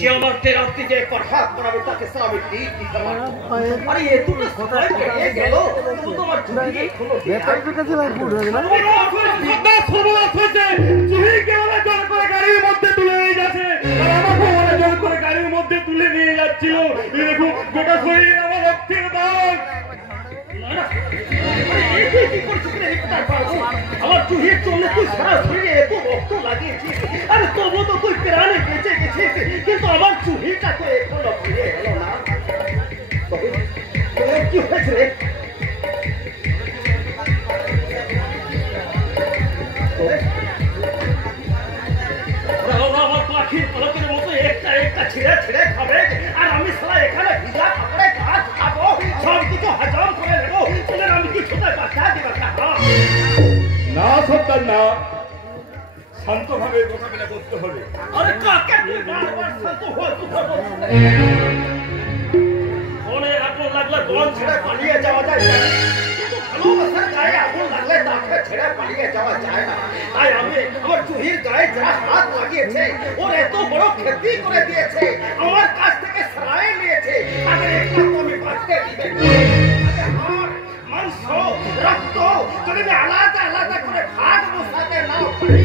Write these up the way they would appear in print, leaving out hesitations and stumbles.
रात्रि जे पढ़ाक बनावे ताके सामने दीप दिखा अरे ये तू तो खोता है गेलो तू तो मत झुकी खोलो बेटा के কাছে লাগ পড়ে না না সর্বনাশ হয়েছে তুই কেবল জোর করে গাড়ির মধ্যে তুলে নিয়ে যাচ্ছে আর আমাকে ওরা জোর করে গাড়ির মধ্যে তুলে নিয়ে যাচ্ছিল এই দেখো গোটা শরীর আমার রক্তের দাগ না এই কি করছিস রে এটা পারবো আমার চুহি চলে তুই সারা শরীরে এত রক্ত লাগিয়েছিস আরে তবু তো তুই প্রাণে বেঁচে গেছিস কিন্তু আমার চুহিটা তো এখনো ফিরে এলো না তোর কি হয়েছে রে আমার পাখির পলকের মতো একটা একটা ছিঁড়ে ছিঁড়ে খাবে আর আমি সারা এখানে ভিজা কাপড়ে কাজ খাবো সব কিছু হজম করে নেবো তোদের আমি কিছুতে বাঁচা দিবা না সন্তান না শান্তভাবে মোকাবিলা করতে হবে আরে কাকে তুই বারবার শান্ত হয়ে মনে আগুন লাগলে দোল ছেড়ে পালিয়ে যাওয়া যায় কিন্তু ভালোবাসার গায়ে আগুন লাগলে তাকে ছেড়ে পালিয়ে যাওয়া যায় না তাই আমি আমার চুহির গায়ে যারা হাত লাগিয়েছে ওর এত বড় ক্ষতি করে দিয়েছে আমার কাছ থেকে সরাই নিয়েছে আগে একটা তো আমি বাঁচতে দিবে হাড় মাংস রক্ত যদি আমি আলাদা আলাদা করে ভাগ বসাতে নাও পারি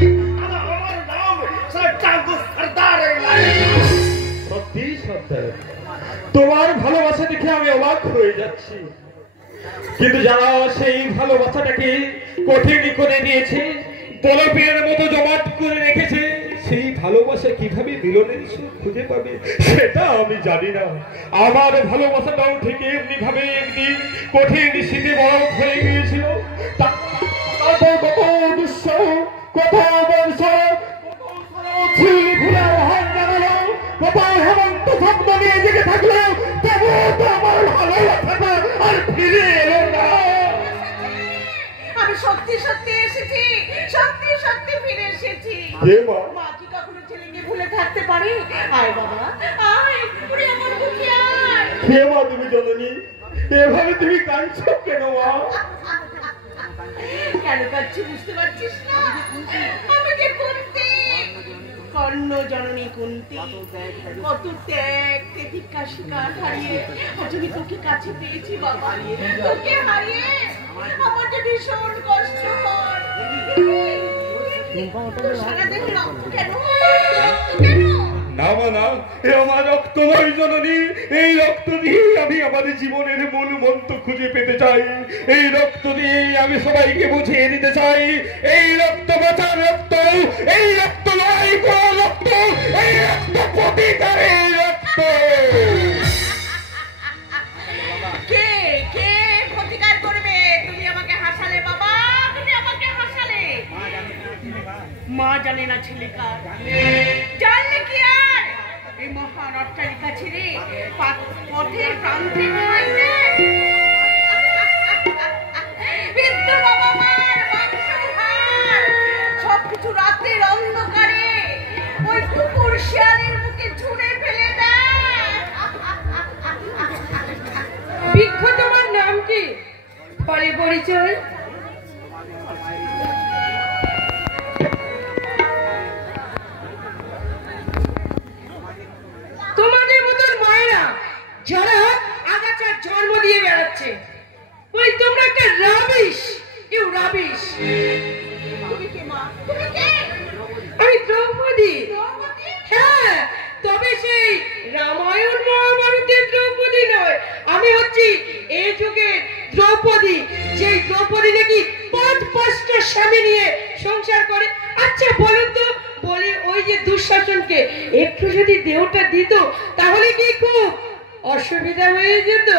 সত্যি সত্য তোমার ভালোবাসা দেখে আমি অবাক হয়ে যাচ্ছি কিন্তু যারা সেই ভালোবাসাটাকে কঠিন করে দিয়েছে বলপের মতো জমাট করে রেখেছে সেই ভালোবাসা কিভাবে মিলনের সুখ খুঁজে পাবে সেটা আমি জানি না আমার ভালোবাসাটাও ঠিক এমনি ভাবে একদিন কঠিন শীতে বরফ হয়ে গিয়েছিল তারপর কত দুঃসহ কত বর্ষ হেমন্ত স্বপ্ন নিয়ে জেগে থাকলো তবুও তো আমার ভালোবাসাটা আর ফিরে এলো না আমি সত্যি সত্যি এসেছি সত্যি সত্যি ফিরে এসেছি মা কি কখনো ছেলেকে ভুলে থাকতে পারে আয় বাবা আয় পুরি আমার বুকে আয় কে মা তুমি জননী এভাবে তুমি কাঁদছো কেন মা কেন কাঁদছি বুঝতে পারছিস না আমাকে কুন্তি কর্ণ জননী কুন্তি কত ত্যাগ তেতিকা শিকার হারিয়ে আজ আমি তোকে কাছে পেয়েছি বাবা তোকে হারিয়ে আমার যে ভীষণ কষ্ট হয় সারা দেহ রক্ত কেন না না এ আমার রক্ত নয় জননী এই রক্ত দিয়ে আমি আমাদের জীবনের মূল মন্ত্র খুঁজে পেতে চাই এই রক্ত দিয়ে আমি সবাইকে বুঝিয়ে দিতে চাই এই রক্ত বাঁচার রক্ত এই রক্ত নয় কোন রক্ত এই রক্ত প্রতিকারের রক্ত কে কে প্রতিকার করবে তুমি আমাকে হাসালে বাবা তুমি আমাকে হাসালে মা জানে না ছেলে কার জানলে কি আর এই মহান অট্টালিকা ছেড়ে পথের প্রান্তে ঘুমাইতে বৃদ্ধ বাবা মার বংশহার সবকিছু রাতের অন্ধকারে ওই কুকুর শিয়ালের মুখে ছুঁড়ে ফেলে দেয় বিখ্য তোমার নাম কি পরে পরিচয় তোমাদের মতন মায়েরা যারা আগাছার জন্ম দিয়ে বেড়াচ্ছে ওই তোমরা একটা রাবিশ ইউ রাবিশ তুমি কে মা তুমি কে আমি দ্রৌপদী হ্যাঁ তবে সেই রামায়ণ মহাভারতের দ্রৌপদী নয় আমি হচ্ছি এই যুগের দ্রৌপদী যেই দ্রৌপদী নাকি 5-5টা স্বামী নিয়ে সংসার করে আচ্ছা বলুন তো বলি ওই যে দুঃশাসনকে একটু যদি দেহটা দিত তাহলে কি খুব অসুবিধা হয়ে যেত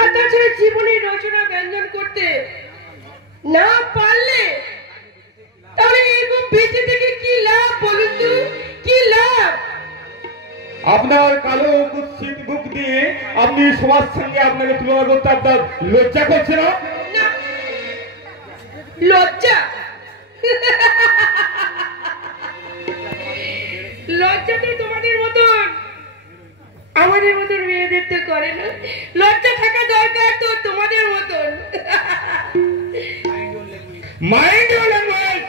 আর তাছাড়া জীবনের রচনা ব্যঞ্জন করতে না পারলে তাহলে এরকম বেঁচে থেকে কি লাভ বলুন তো কি লাভ আপনার কালো কুৎসিত বুক দিয়ে আপনি সবার সঙ্গে আপনাকে তুলনা করতে আপনার লজ্জা করছে না লজ্জা লজ্জা তো তোমাদের মতন আমাদের মতন মেয়েদের তো করে না লজ্জা থাকা দরকার তো তোমাদের মতন মাইন্ড ইউর ল্যাঙ্গুয়েজ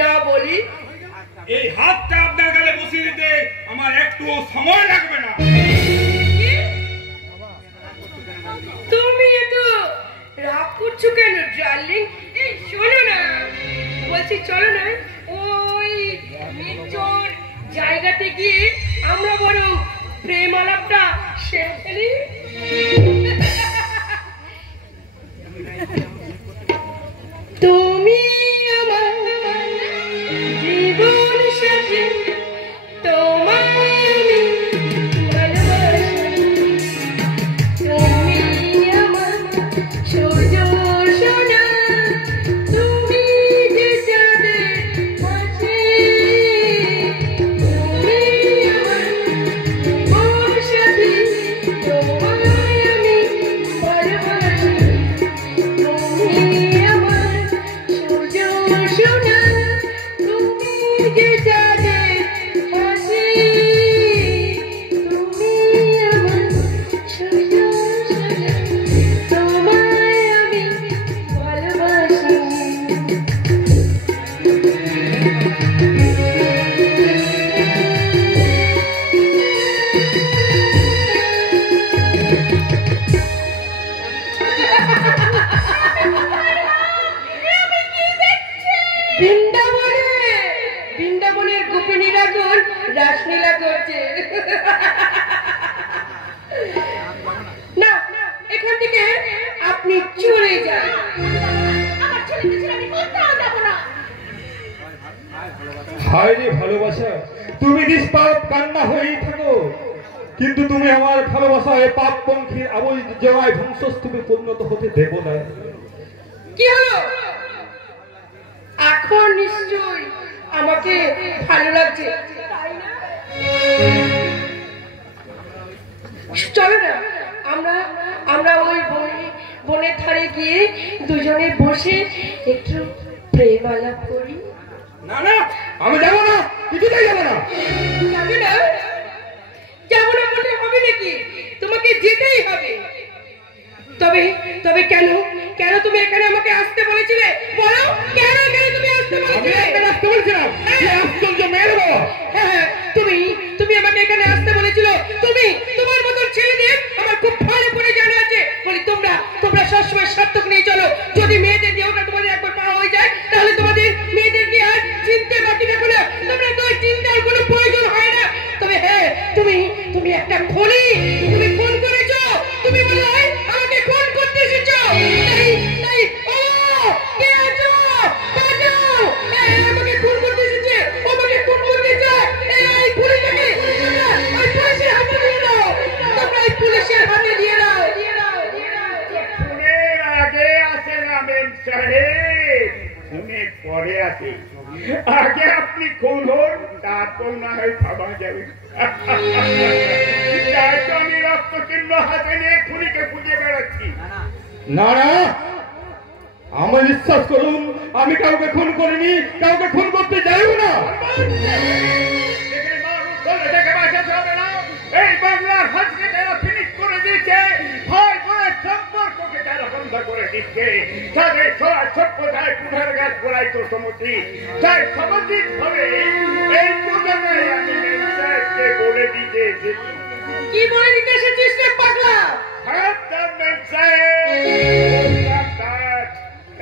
না বলি? এই হাতটা আপনার গালে বসিয়ে দিতে আমার একটু সময় লাগবে না। তুমি এত রাগ করছো কেন ডার্লিং? এই শোনো না, বলছি চলো না ওই নির্জন জায়গাতে গিয়ে আমরা বরং প্রেম আলাপটা শেষ করি। তুমি আমার জীবন সাথী, তোমায় আমি ভালোবাসি। তুমি আমার সূর্য সোনা, তুমি যে চাঁদের হাসি। তুমি আমার জীবন সাথী, তোমায় আমি ভালোবাসি। তুমি আমার সূর্য সোনা, তুমি যে চাঁদের হাসি। তুমি আমার সূর্য সোনা, তোমায় আমি ভালোবাসি। বৃন্দাবনের গোপিনীরা এখন রাসলীলা করছে। না, এখান থেকে আপনি চলে যান। আমার ছেলেকে ছেড়ে আমি কোথাও যাব না। হায় রে ভালোবাসা, তুমি নিষ্পাপ কান্না হয়েই থাকো, কিন্তু তুমি আমার ভালোবাসায় পাপ পঙ্খির আবর্জনায় ধ্বংসস্তূপে পরিণত হতে দেব না। কি হলো এখন? নিশ্চয়ই আমাকে ভালো লাগছে, তাই না? চলো না আমরা ওই বনের ধারে গিয়ে দুজনে বসে একটু প্রেম আলাপ করি। না না, আমি যাবো না, কিছুতেই যাবো না। যাবে না? যাবো না বললে হবে নাকি? তোমাকে যেতেই হবে। তবে কেন কেন তুমি এখানে আমাকে আসতে বলেছিলে? বলো, কেন এখানে তুমি আসতে বলেছিলে? বলছিলাম আশ্চর্য মেয়ের বাবা। হ্যাঁ, তুমি আমাকে এখানে আসতে বলেছিল। তোমার মতন ছেলেদের আমার খুব ভালো করে জানা আছে। বলি তোমরা সবসময় সার্থক নিয়ে চলো। যদি মেয়েদের দেহটা তোমাদের একবার পাওয়া হয়ে যায়, তাহলে তোমাদের মেয়েদেরকে আর চিনতে বাকি রাখো না। তোমরা তো চিন্তার কোনো প্রয়োজন হয় না। তবে হ্যাঁ, তুমি একটা খুনি, তুমি খুন করেছো। তুমি বলো আমাকে খুন করতে এসেছো। তাই কে আছো? বাঁচাও! আমাকে খুন করতে এসেছে, আমাকে খুন করতে চায়। এই পুলিশকে ওই পুলিশের হাতে দিয়ে দাও। তোমরা এই পুলিশের হাতে দিয়ে দাও। খুনের আগে আসে না মেম সাহেব, খুনের পরে আসে। আগে আপনি খুন হন, তারপর না হয় ভাবা যাবে। তাই তো আমি রক্ত চিহ্ন হাতে নিয়ে খুনিকে খুঁজে বেড়াচ্ছি। না না, আমার বিশ্বাস করুন, আমি কাউকে খুন করিনি, কাউকে খুন করতে যাইও না। এই বাংলার হাজকে যারা ফিনিশ করে দিচ্ছে, ভাই বোনের সম্পর্ককে যারা বন্ধ করে দিচ্ছে, তাদের সভ্যতায় কুঠার গাছ গোড়াই তো সমতি। তাই সামাজিক ভাবে এই প্রজন্মে আমি মেমসাহেবকে বলে দিতে এসেছি। কি বলে দিতে এসেছিস রে পাগলা?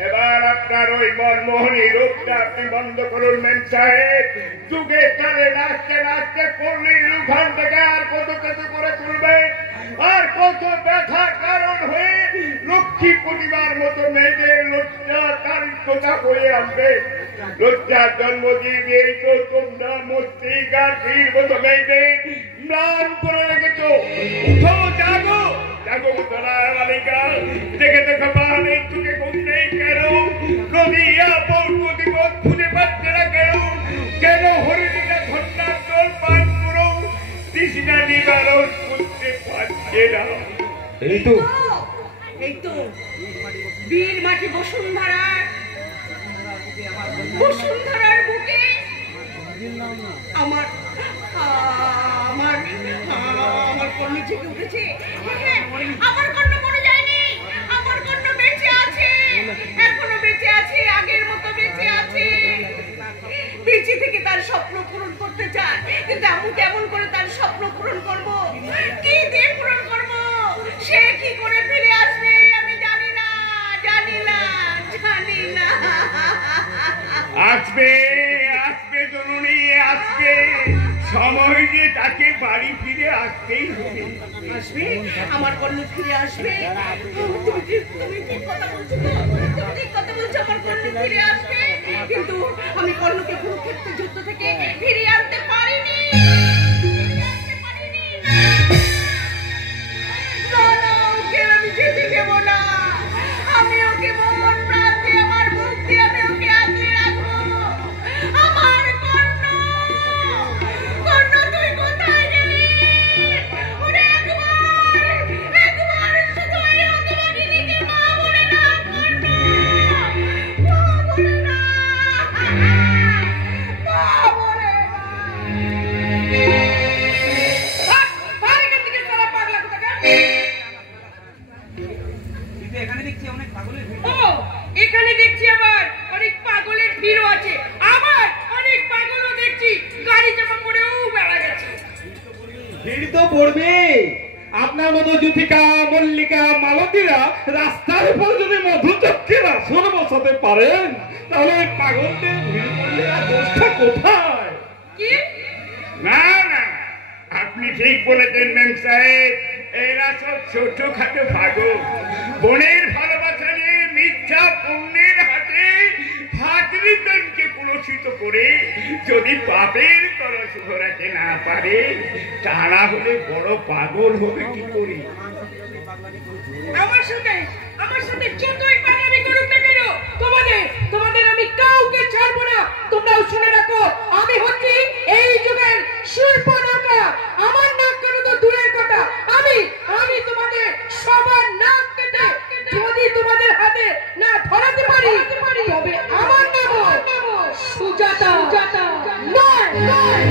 এবার আপনার ওই মনমোহনী রূপটা আপনি বন্ধ করুন মেম সাহেব। যুগে তালে নাচতে নাচতে পড়লেই ওখান থেকে আর কত কত করে তুলবেন, আর কত ব্যথার কারণ হয়ে লক্ষ্মী পরিবার মতো মেয়েদের লজ্জা দারিদ্রতা হয়ে আনবে। লজ্জার জন্ম দিয়ে দিয়েই তো তোমরা মস্তিকার ভিড় মতো মেয়েদের ম্লান করে রেখেছ। উঠো, জাগো জাগো তোরা বালিকা, দেখে দেখো বাহানে চুকে ঘুম নেই কেন? নদিয়া পৌর খুঁজে পাচ্ছে না কেন? কেন হরিণীরা ঘটনার জল পান করো, তৃষ্ণা নিবারণ করতে পারছে না? এই তো বীর মাটি বসুন্ধরার বুকে আমার কর্ণ জেগে উঠেছে। আমার কর্ণ মরে যায়নি, আমার কর্ণ বেঁচে আছে, এখনো বেঁচে আছে, আগের মতো বেঁচে আছে। স্বপ্ন পূরণ করতে চায়, কিন্তু আমি কেমন করে তার স্বপ্ন পূরণ করব? কি দিয়ে পূরণ করব? সে কি করে ফিরে আসবে আমি জানি না, জানি না, জানি না। আসবে আসবে জননী, আসবে। সময় যে তাকে বাড়ি ফিরে আসতেই হবে। আসবে, আমার কর্ণ ফিরে আসবে। তুমি ঠিক কথা বলছো তো? তুমি ঠিক কথা বলছো, আমার কর্ণ ফিরে আসবে। কিন্তু আমি কর্ণকে কুরুক্ষেত্রের যুদ্ধ থেকে ফিরিয়ে আনতে পারিনি। না না, ওকে আমি যেতে দেব না। আমি ওকে মন প্রাণ দিয়ে আমার মুখ দিয়ে আমি ওকে আগলে রাখবো। আমার কর্ণ, কর্ণ তুই কোথায় গেলি? ওরে একবার শুধু এই হতভাগিনীকে মা বলে না, কর্ণ মা বলে না, মা বলে না। ভাই এখান থেকে সারা পাগলা কোথাকার। এখানে দেখছি অনেক পাগলের ভিড়। ও, এখানে দেখছি আবার অনেক পাগলের ভিড়ও আছে, আবার অনেক পাগলও দেখছি গাড়ি চাপা পড়েও বেড়া গেছে। ভিড় তো পড়বে। আপনার মতো যুথিকা, মল্লিকা, মালতীরা রাস্তার উপর যদি মধুচক্রের আসন বসাতে পারেন, তাহলে পাগলদের ভিড় পড়লে আর দোষটা কোথায়? কি? না না, আপনি ঠিক বলেছেন মেম সাহেব। এরা সব ছোটখাটো পাগল। বোনের ভালোবাসা নিয়ে মিথ্যা পুণ্যের হাতে ভাতৃগণকে কুলসিত করে যদি পাপের কলস ঘোরাতে না পারে, তারা হলে বড় পাগল হবে কি করে? আমার সাথে যতই পাগলামি করুক না কেন, তোমাদের আমি কাউকে ছাড়বো না। তোমরাও শুনে রাখো, আমি হচ্ছি এই যুগের শূর্পণখা। আমার নাক কাটা তো দূরের কথা, আমি তোমাদের সবার নাক কেটে যদি তোমাদের হাতে না ধরাতে পারি, তবে আমার নাম সুজাতা নয়।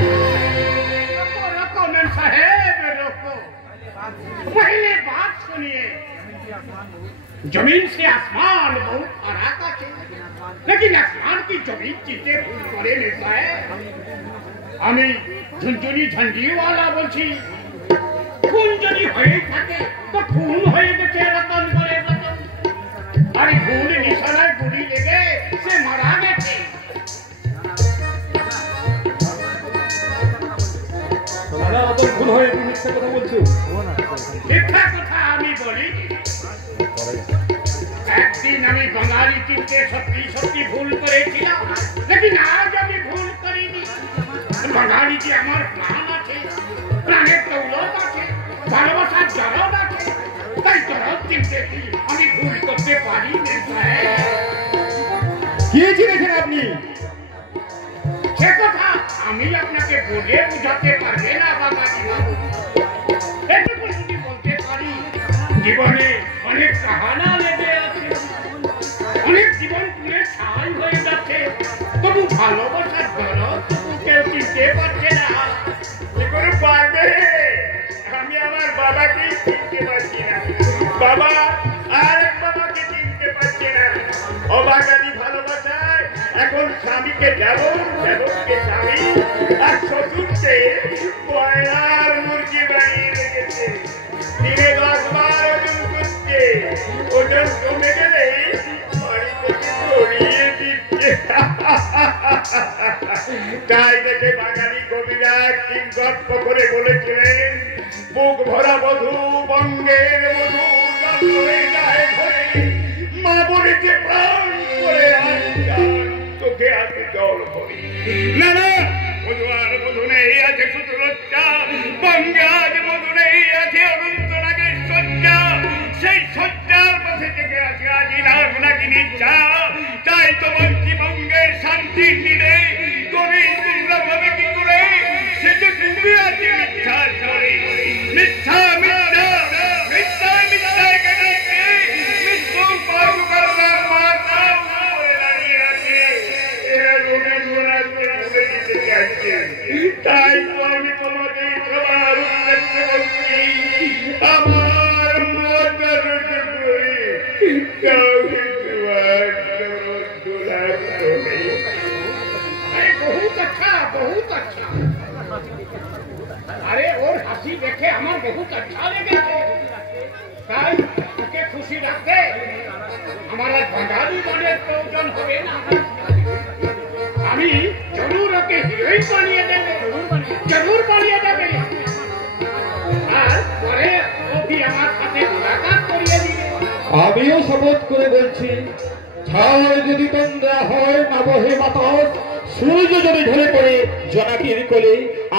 रखो मेम साहेब, रखो। पहले बात सुनिए। जमीन से आसमान बहुत फर्क है, लेकिन आसमान की जमीन चीजें भूल करे लेता है। আমি ঝুনঝুনি ঝঞ্ঝিওয়ালা বলছি, খুন যদি হয়ে থাকে তো খুন হয়ে গেছে রতন করে রতন। আরে খুন নিশানায় গুলি লেগে সে মারা গেছে। তোমরা অত ভুল হয়ে তুমি মিথ্যা কথা বলছো। মিথ্যা কথা আমি বলি। একদিন আমি বাঙালি চিনতে সত্যি সত্যি ভুল করেছিলাম, লেকিন আজ আমি ভুল করিনি। বাঙালি যে আমার প্রাণ আছে, প্রাণের দৌলত আছে, ভালোবাসার জরদ আছে, তাই জরদ চিনতে আমি ভুল করতে পারি না। কি চিনেছেন আপনি? সে কথা আমি আপনাকে বলে বুঝাতে পারবে না বাঙালি বাবু। এটুকু যদি বলতে পারি, জীবনে অনেক কাহানা লেগে আছে, অনেক জীবন পুড়ে ছাই হয়ে যাচ্ছে, তবু ভালোবাসার দরদ কেউ চিনতে পারছে না। কি করে পারবে? আমি আমার বাবাকে চিনতে পারছি না, বাবা আর এক বাবাকে চিনতে পারছি না। অবাঙালি ভালোবাসায় এখন স্বামীকে দেবর, দেবরকে স্বামী, আর শ্বশুরকে কয়লার মুরগি বানিয়ে রেখেছে। দিনে 10 বার ওজন করছে, ওজন কমে গেলে বাড়ি থেকে সরিয়ে দিচ্ছে। তাই দেখে বাঙালি কবিরা কি গল্প করে বলেছিলেন, বুক ভরা বধূ বঙ্গের মধু জল হয়ে যায় ঘরে, মা বলেছে প্রাণ করে আনজান চোখে আছে জল ভরে। না না, মধু আর মধু নেই, আছে শুধু লজ্জা। বঙ্গে আজ মধু নেই, আছে অনন্ত নাগের সজ্জা। সেই সজ্জার পাশে থেকে আছে আজ নাগ নাগিনী চা। তাই তো বঙ্গের শান্তির নিরে গরিব দুর্লভ হবে কি করে? সে যে ডুবে আছে মিথ্যার ঝড়ে। মিথ্যা মিথ্যা মিথ্যা মিথ্যা কেটে মৃত্যু পার করলাম মাতা বলে দাঁড়িয়ে আছে। এরা রোগে ঘোরা করে ডুবে দিতে চাইছে। তাই তো আমি তোমাদের সবার উদ্দেশ্যে বলছি, আমার মতার করে কাউকে তোমার बहुत अच्छा বহুত আচ্ছা। আরে ওর হাসি দেখে আমার বহুত আচ্ছা লেগেছে, তাই ওকে খুশি রাখতে আমার আর বাঙালি মনের প্রয়োজন হবে না। আমি জরুর ওকে হিরোইন বানিয়ে দেবে, জরুর বানিয়ে দেবে। আর পরে ওকে আমার সাথে মুলাকাত করিয়ে দিবে। আমিও শপথ করে বলছি, ঝড় যদি তন্দ্রা হয় না বহে বাতাস, সূর্য যদি ঢলে পড়ে জনাকির কোলে,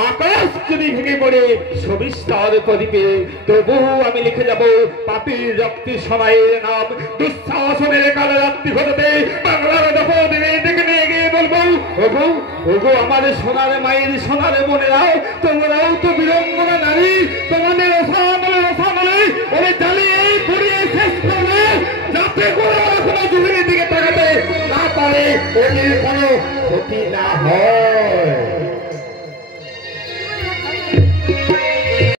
আকাশ যদি ভেঙে পড়ে সবিস্তার প্রদীপে, তবু আমি লিখে যাব পাপীর রক্তের সময়ের নাম। দুঃশাসনের কালো রাত্রি ঘটতে বাংলার দপদেবে দেখে নিয়ে গিয়ে বলবো, ওগো ওগো আমার সোনার মায়ের সোনার বোনেরাও, তোমরাও তো বিড়ম্বনা নারী, তোমাদের অসামলে ওরে জ্বালিয়ে পুড়িয়ে শেষ করবে, যাতে করে ওরা কোনো যুগের দিকে তাকাতে না পারে, ওদের কোনো ক্ষতি না হয়।